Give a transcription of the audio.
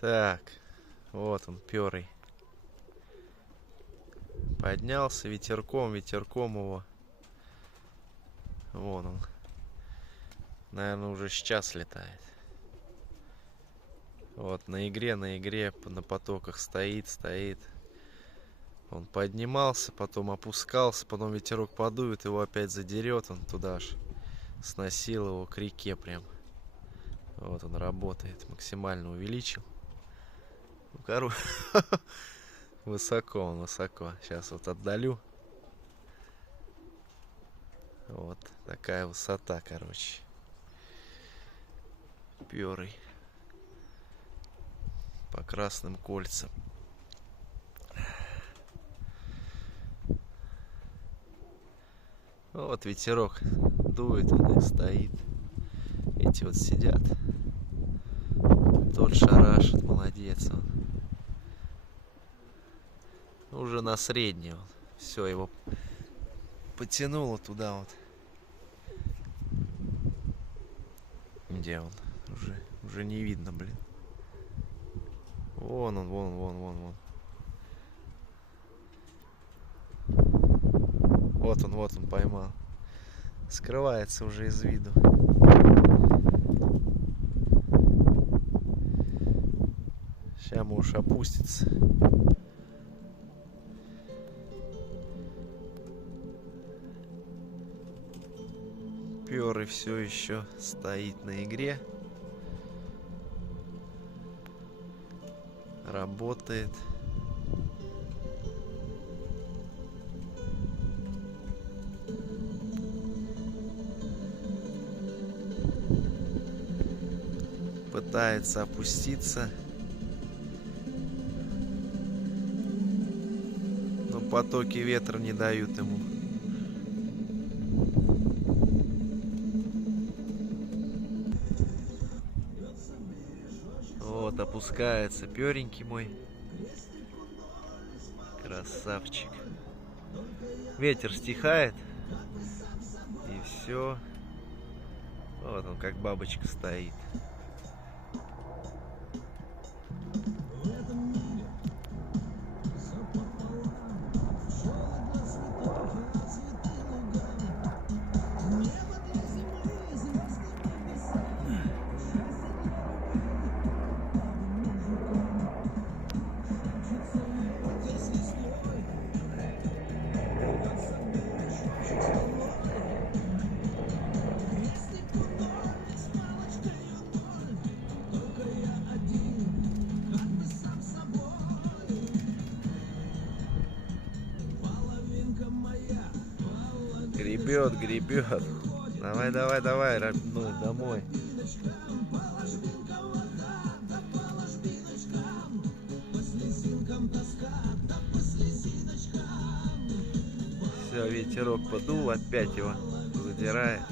Так, вот он, перый. Поднялся ветерком его. Вон он. Наверное, уже сейчас летает. Вот, на игре, на потоках стоит. Он поднимался, потом опускался, потом ветерок подует, его опять задерет, он туда аж сносил его к реке прям. Вот он работает, максимально увеличил. Ну, короче, высоко он, высоко. Сейчас вот отдалю. Вот такая высота, короче. Перый. По красным кольцам. Вот ветерок дует, он и стоит. Эти вот сидят. Тот шарашит, молодец он. Уже на средний он. Все, его потянуло туда вот. Где он? Уже не видно, блин. Вон он, вон. Вот он поймал. Скрывается уже из виду. Сейчас может опустится. Перый все еще стоит на игре. Работает. Пытается опуститься. Но потоки ветра не дают ему. Вот опускается перенький мой. Красавчик. Ветер стихает. И все. Вот он как бабочка стоит. Гребет. Давай, родной, домой. Все, ветерок подул, опять его задирает.